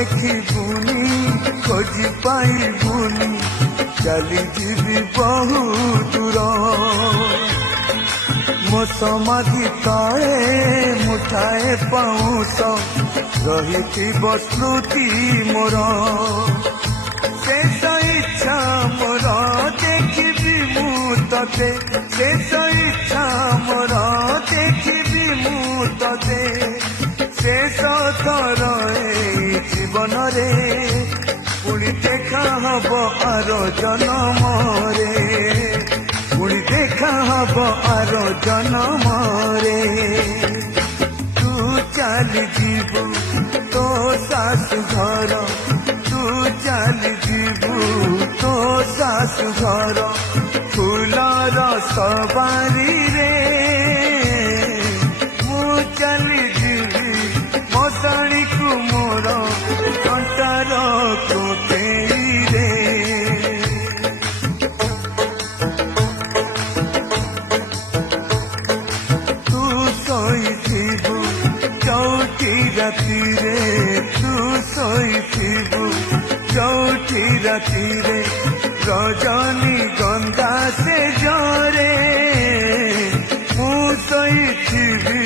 ଦେଖିବୁନି ଖୋଜି ପାଇବୁନି ଚାଲିଯିବି ବହୁ ଦୂର ମୋ ସମାଧି ତଳେ ମୁଠାଏ ପାଉଁଶ ରହିଥିବ ସ୍ମୃତି ମୋର ଶେଷ ଇଚ୍ଛା ମୋର ଦେଖିବି ମୁଁ ତତେ ଶେଷ ଇଚ୍ଛା ମୋର ଦେଖିବି ମୁଁ ତତେ ଶେଷ ଥର ଏଇ ଜୀବନରେ ପୁଣି ଦେଖା ହବ ଆର ଜନମରେ ପୁଣି ଦେଖା ହବ ଆର ଜନମରେ ତୁ ଚାଲିଯିବୁ ତୋ ଶାଶୁ ଘର ତୁ ଚାଲିଯିବୁ ତୋ ଶାଶୁ ଘର ଫୁଲର ସବାରିରେ ମୁଁ ଚାଲିଯିବି ମଶାଣିକୁ ମୋର କଣ୍ଟାର କୋକେଇରେ ତୁ ଶୋଇଥିବୁ ଚଉକି ରାତିରେ ତୁ ଶୋଇଥିବୁ ଚଉକି ରାତିରେ ରଜନୀ ଗନ୍ଧା ସେ ଜରେ ମୁଁ ଶୋଇଥିବି।